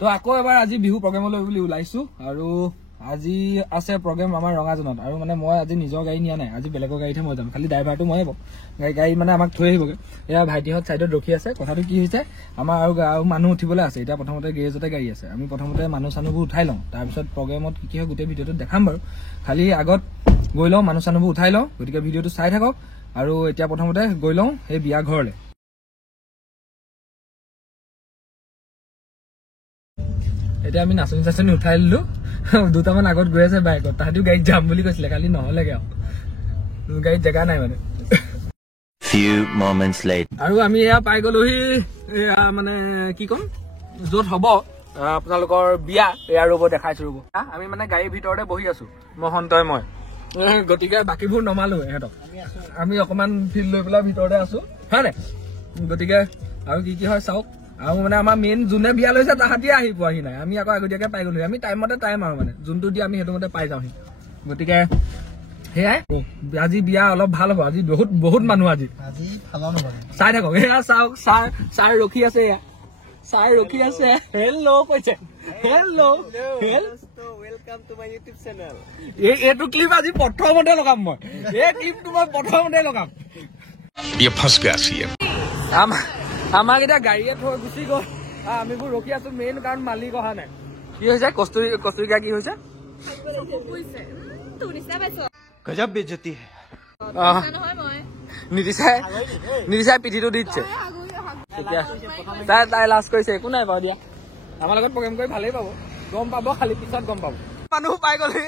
তো আকৌ এবাৰ আজি বিহু প্ৰগ্ৰেমলৈ বুলি ওলাইছো আৰু আজি আছে প্ৰগ্ৰেম আমাৰ ৰঙাজনত আৰু মানে মই আজি নিজৰ গাড়ী নিয়া নাই আজি বেলেগৰ গাড়ীতহে মই যাম খালি ড্ৰাইভাৰটো ময়ে পাম গাড়ী মানে আমাক থৈ আহিবগে এয়া ভাইটিহঁত চাইডত ৰখি আছে কথাটো কি হৈছে আমাৰ আৰু মানুহ উঠিবলৈ আছে এতিয়া প্ৰথমতে গেৰেজতে গাড়ী আছে আমি প্ৰথমতে মানুহ চানুহবোৰ উঠাই লওঁ তাৰপিছত প্ৰগ্ৰেমত কি হয় গোটেই ভিডিঅ'টো দেখাম বাৰু খালি আগত গৈ লওঁ মানুহ চানুহবোৰ উঠাই লওঁ গতিকে ভিডিঅ'টো চাই থাকক আৰু এতিয়া প্ৰথমতে গৈ লওঁ সেই বিয়া ঘৰলৈ এতিয়া আমি নাচনি চাচনি উঠাই দিলো দুটামান আগত গৈ আছে বাইকত তাহাঁতিও গাড়ীত যাম বুলি কৈছিলে খালি নহলেগে আৰু গাড়ীত জেগা নাই মানে আৰু আমি এয়া পাই গলোহি এয়া মানে কি কম য'ত হ'ব আপোনালোকৰ বিয়া এয়া ৰ'ব দেখাইছো ৰ'ব আমি মানে গাড়ীৰ ভিতৰতে বহি আছো মহন্তই মই গতিকে বাকীবোৰ নমালো ইহঁতক আমি অকমান ফিল্ড লৈ পেলাই ভিতৰতে আছো হয় নাই গতিকে আৰু কি কি হয় চাওক আৰু মানে আমাৰ মেইন যোনে বিয়া লৈছে তাহাঁতিয়ে আহি পোৱাহি নাই আমি আকৌ আগতীয়াকে পাই গলো আমি টাইমতে টাইম আৰু মানে যোনটো দিয়ে আমি সেইটো মতে পাই যাওঁহি গতিকে সেয়াই আজি বিয়া অলপ ভাল হ'ব আজি বহুত বহুত মানুহ আজি চাই থাকক এয়া চাওক ছাৰ ৰখি আছে এয়া ছাৰ ৰখি আছে হেল্ল' কৈছে hello' welcome to my YouTube channel এইটো ক্লিপ আজি প্ৰথমতে লগাম মই এই ক্লিপটো মই প্ৰথমতে লগাম আমাক এতিয়া গাড়ীয়ে থৈ গুচি গ'ল আমিবোৰ ৰখি আছো মেইন কাৰণ মালিক অহা নাই কি হৈছে কস্তুৰিকা কি হৈছে গজব বেজতি নিদিচাই পিঠিটো দিছে তাই লাজ কৰিছে একো নাই বাৰু দিয়া আমাৰ লগত প্ৰগ্ৰেম কৰি ভালেই পাব গম পাব খালি পিছত গম পাব মানুহ পাই গ'লে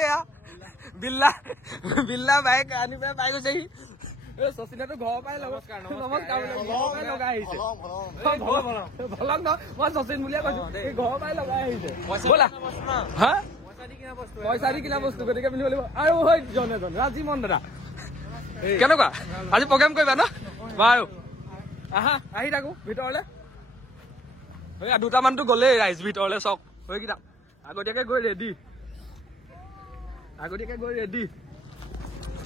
বিল্লা বাইক আনি পেলাই পাই গৈছেহি শচীনেতো ঘৰৰ পৰাই নমস্কাৰ লগাই আহিছে মই শচীন বুলিয়ে কৈছো ঘৰৰ পৰাই লগাই আহিছে পইচা দি কিনা বস্তু গতিকে পিন্ধিব লাগিব আৰু জনে ৰাজীৱন দাদা কেনেকুৱা আজি প্ৰগ্ৰেম কৰিবা ন বাৰু আহা আহি থাকো ভিতৰলে দুটামানতো গ'লেই ৰাইজ ভিতৰলে চক সেইকেইটা আগতীয়াকে গৈ ৰেডি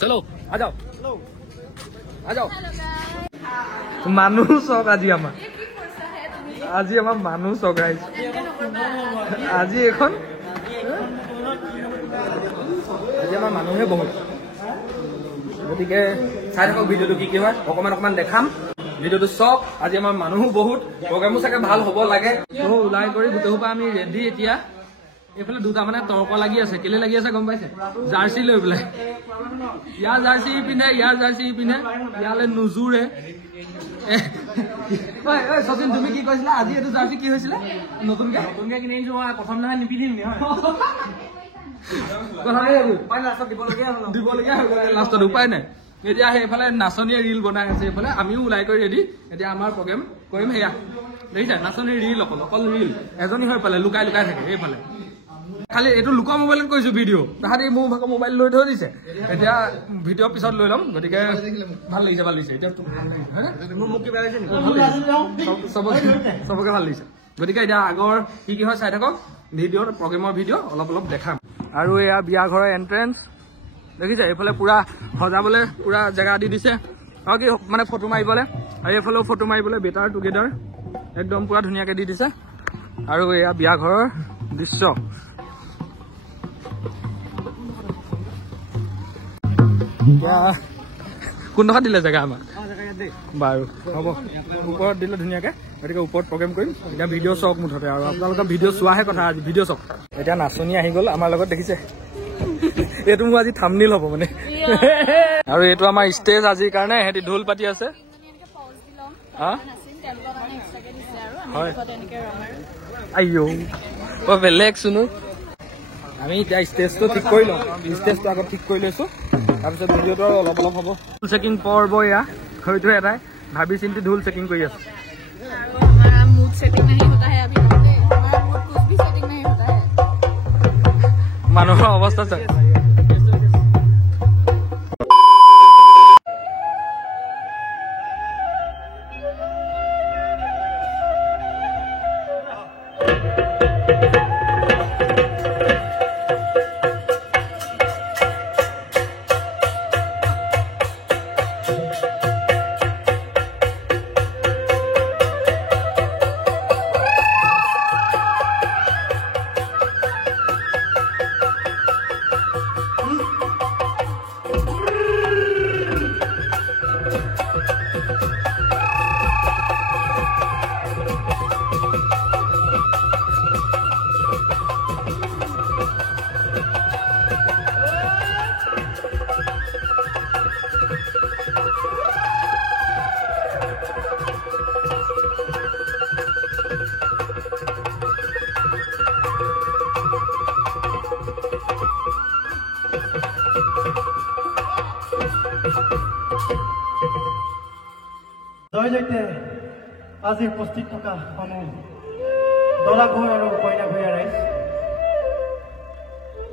চলো আজাও মানুহ চক আজি আমাৰ মানুহ চক ৰাইজ আজি এখন আজি আমাৰ মানুহে বহুত গতিকে চাই থাকক ভিডিঅ'টো কি কি হয় অকমান দেখাম ভিডিঅ'টো চক আজি আমাৰ মানুহো বহুত প্ৰগ্ৰেমো চাগে ভাল হ'ব লাগে ওলাই কৰি গোটেই সোপা আমি ৰেডি এতিয়া এইফালে দুটা মানে তৰ্ক লাগি আছে কেলে লাগি আছে গম পাইছে জাৰ্চি লৈ পেলাই ইয়াৰ জাৰ্চি পিন্ধে ইয়ালে নোজোৰে শচীন তুমি কি কৈছিলা আজি এইটো জাৰ্চি কি হৈছিলে নতুনকে কিনি আনিছো প্ৰথম নহয় নিপিন্ধিম দিবলগীয়া হৈ গ'ল লাষ্টত উপায় নাই এতিয়া সেইফালে নাচনীয়ে ৰিল বনাই আছে এইফালে আমিও ওলাই কৰি ৰেডি এতিয়া আমাৰ প্ৰগ্ৰেম কৰিম সেয়া দেখিছা নাচনীৰ ৰিল অকল ৰিল এজনী হৈ পালে লুকাই থাকে এইফালে খালি এইটো লোকৰ মোবাইলত কৰিছো ভিডিঅ' তাহাঁতি মোৰ ভাগৰ মোবাইল লৈ থৈ দিছে এতিয়া ভিডিঅ' পিছত লৈ ল'ম গতিকে ভাল লাগিছে এতিয়া চবকে ভাল লাগিছে গতিকে এতিয়া আগৰ কি হয় চাই থাকক ভিডিঅ'ৰ প্ৰগ্ৰেমৰ ভিডিঅ' অলপ দেখাম আৰু এয়া বিয়া ঘৰৰ এন্ট্ৰেন্স দেখিছে এইফালে পুৰা সজাবলৈ পুৰা জেগা দি দিছে আৰু কি মানে ফটো মাৰিবলৈ আৰু এইফালেও ফটো মাৰিবলৈ বেটাৰ টুগেডাৰ একদম পুৰা ধুনীয়াকে দি দিছে আৰু এয়া বিয়া ঘৰৰ দৃশ্য কোনডোখৰত দিলে জেগা আমাৰ বাৰু হ'ব ওপৰত দিলে ধুনীয়াকে গতিকে ওপৰত প্ৰগ্ৰেম কৰিম এতিয়া ভিডিঅ' চাওক মুঠতে আৰু আপোনালোকৰ ভিডিঅ' চোৱাহে কথা আজি ভিডিঅ' চাওক এতিয়া নাচনী আহি গ'ল আমাৰ লগত দেখিছে এইটো মোৰ আজি থাম্বনেইল হ'ব মানে আৰু এইটো আমাৰ ষ্টেজ আজিৰ কাৰণে সিহঁতি ঢোল পাতি আছে হয় আইও বেলেগ শুনো আমি এতিয়া ষ্টেজটো ঠিক কৰি লওঁ ষ্টেজটো আগত ঠিক কৰি লৈছো তাৰপিছত ভিডিঅ'টো অলপ হ'ব ঢোল চেকিং পৰ্ব এয়া হয়তো এটাই ভাবি চিন্তি ঢোল চেকিং কৰি আছো মানুহৰ অৱস্থা চাই জয় জয়তে আজি উপস্থিত থকা সমূহ দলা ঘৰ আৰু কইনা ঘৰীয়া ৰাইজ,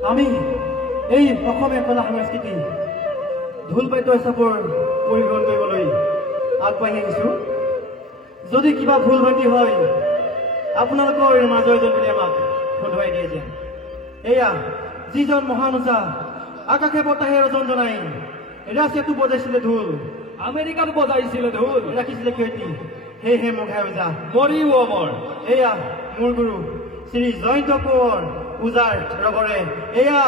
আমি এই অসমীয়া কলা সংস্কৃতি ঢোল বাদ্য হিচাপৰ পৰিগ্ৰহণ কৰিবলৈ আগবাঢ়ি আহিছোঁ। যদি কিবা ভুল ভ্ৰান্তি হয় আপোনালোকৰ মাজৰ এজন বুলি আমাক শুধৰাই দিয়ে যে এয়া যিজন মহান ওজা আকাশে বতাহে ৰজন জনাই ৰাছিয়াতো বজাইছিলে ঢোল, আমেৰিকাত বজাইছিলে ঢোল, ৰাখিছিলে কীৰ্তি, সেয়েহে মঘাই ওজা মৰিও অমৰ। এয়া মোৰ গুৰু শ্ৰী জয়ন্ত কোঁৱৰ ওজাৰ ৰগৰে এয়া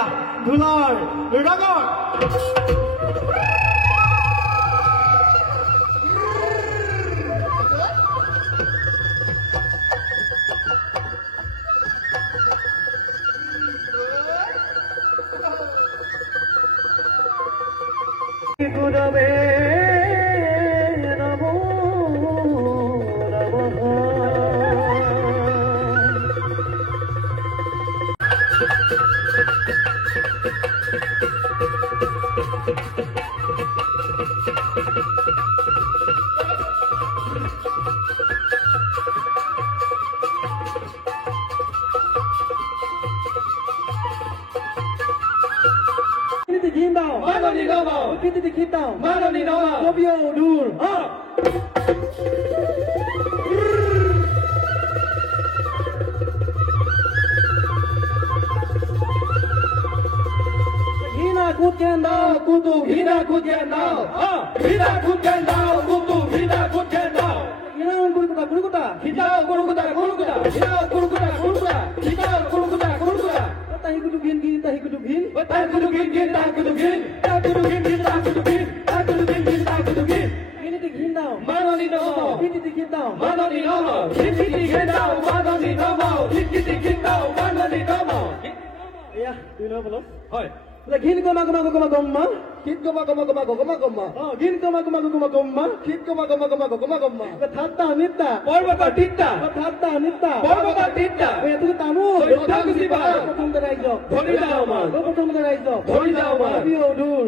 ঢোলৰ ৰগৰ। গুরবে নমো নমঃ। Manoni Nomo, Piti di Kita, Manoni Nomo, Fabio Dur, Hina Kutendao, Kutu, Hina Kutendao, Hina Kutendao, Kutu, Hina Kutendao. Hina Kurukuta, Kurukuta, Hina Kurukuta, Kurukuta, Hina Kurukuta, Kurukuta, Hina Kurukuta, Kurukuta. Tahi kudu gin, tahi kudu gin, tahi kudu gin, tahi kudu gin, tahi kudu gin, tahi kudu gin, tahi kudu gin, tahi kudu gin. Ini di gin down, Manoni Nomo, ini di gin down, Manoni Nomo, ini di gin down, Manoni Nomo, ini di gin down, Manoni Nomo. Ya, do you know below? Hi. Like gin goma goma goma goma, gin goma goma goma goma goma. Oh, gin goma goma goma goma, gin goma goma goma goma goma. Bethatta nitta, Porvata titta, bethatta nitta, Porvata titta. Betu tamu, betu kusiba. Prothom te raijo, dhori jao ma. Prothom te raijo, dhori jao ma. Fabio Dur.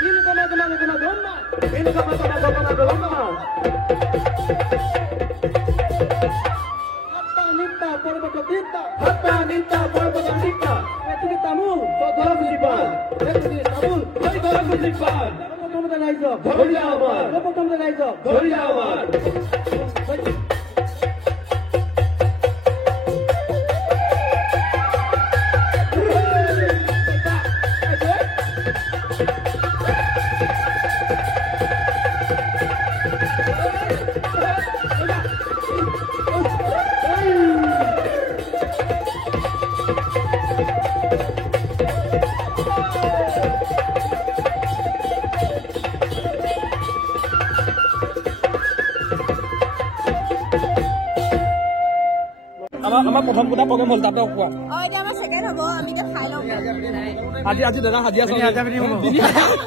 Gin goma goma goma goma, gin goma goma goma goma. Porvata titta, hatta nitta, porvata titta. Betu tamu, dhori kusiba. Betu tamu, dhori kusiba. Prothom te raijo, dhori jao ma. Prothom te raijo, dhori jao ma. আমাৰ প্ৰথম quota programme হ'ল তাতে কোৱা এতিয়া আমাৰ second হ'ব আমি তো খাই লওঁ আজি দাদা হাজিয়া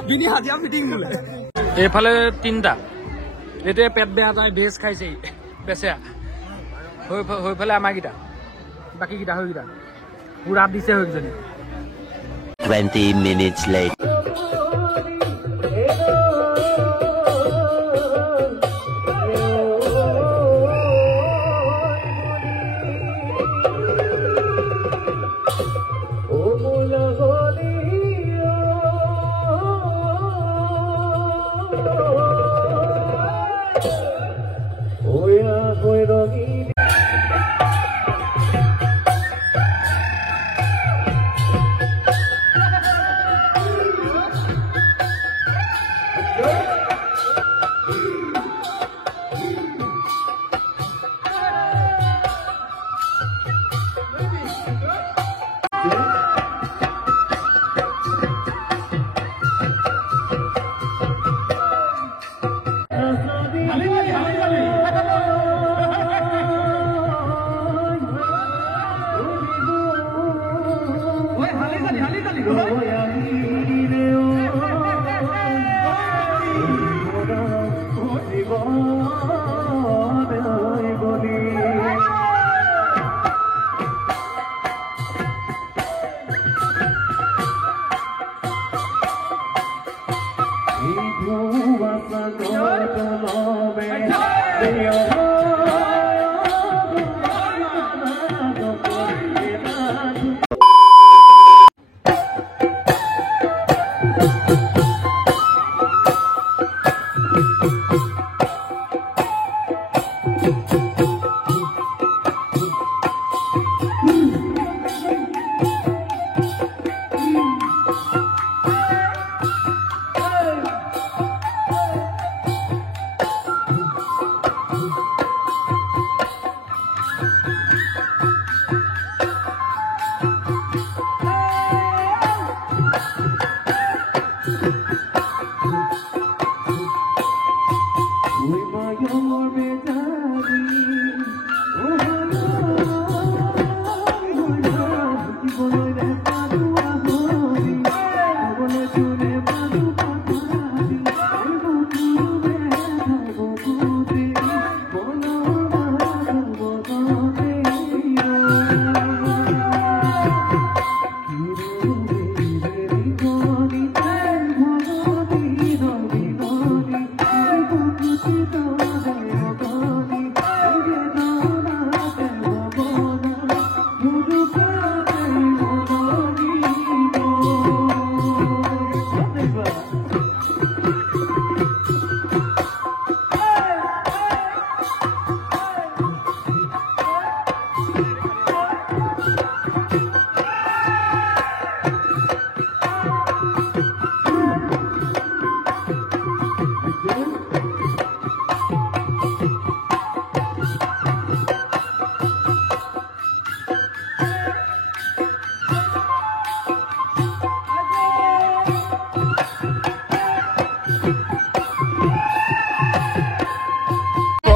বিনি হাজিয়া মিটিং বোলে এইফালে তিনটা এতিয়া পেট বেয়া তাই ভেজ খাইছে বেচেয়া হৈফালে আমাৰকেইটা বাকীকেইটা হৈকেইটা পুৰা দিছে হৈকেইজনী 20 minutes late.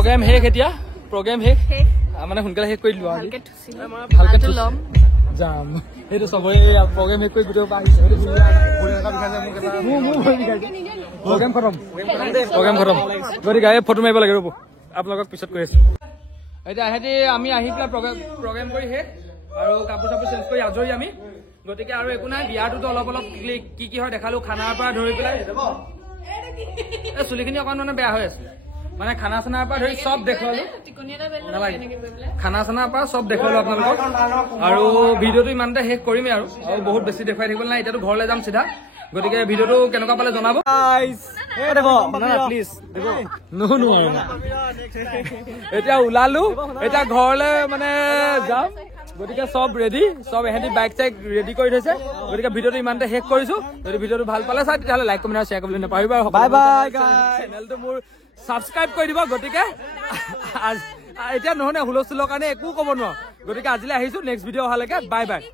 প্ৰগ্ৰেম শেষ এতিয়া প্ৰগ্ৰেম শেষ মানে সোনকালে শেষ কৰি দিলো ভালকে ল'ম যাম সেইটো চবৰে প্ৰগ্ৰেম শেষ কৰি ভিডিঅ' আহিছে প্ৰগ্ৰেম খতম গতিকে ফটো মাৰিব লাগে ৰ'ব আপোনালোকক পিছত কৈ আছো এতিয়া সিহঁতি আমি আহি পেলাই প্ৰগ্ৰেম কৰি শেষ আৰু কাপোৰ চাপোৰ চেঞ্জ কৰি আজৰি আমি গতিকে আৰু একো নাই বিয়াটোতো অলপ অলপ কি কি হয় দেখালো খানাৰ পৰা ধৰি পেলাই এই চুলিখিনি অকণ মানে বেয়া হৈ আছে মানে খানা চানাৰ পৰা ধৰি চব দেখুৱালো খানা চানাৰ পৰা চব দেখুৱালো আপোনালোকক আৰু ভিডিঅ'টো ইমানতে শেষ কৰিমেই আৰু বহুত বেছি দেখুৱাই থাকিব নাই এতিয়াতো ঘৰলৈ যাম চিধা গতিকে ভিডিঅ'টো কেনেকুৱা পালে জনাব এতিয়া ওলালো এতিয়া ঘৰলৈ মানে যাম গতিকে চব ৰেডি চব এহেঁতি বাইক চাইক ৰেডি কৰি থৈছে গতিকে ভিডিঅ'টো ইমানতে শেষ কৰিছো যদি ভিডিঅ'টো ভাল পালে চাই তেতিয়াহ'লে লাইক কমেণ্ট আৰু শ্বেয়াৰ কৰিবলৈ নাপাহৰিবা বাই বাই চেনেলটো মোৰ ছাবস্ক্ৰাইব কৰি দিব গতিকে এতিয়া নহ'লে হুলস্থুলৰ কাৰণে একো ক'ব নোৱাৰো গতিকে আজিলৈ আহিছো নেক্সট ভিডিঅ' অহালৈকে বাই বাই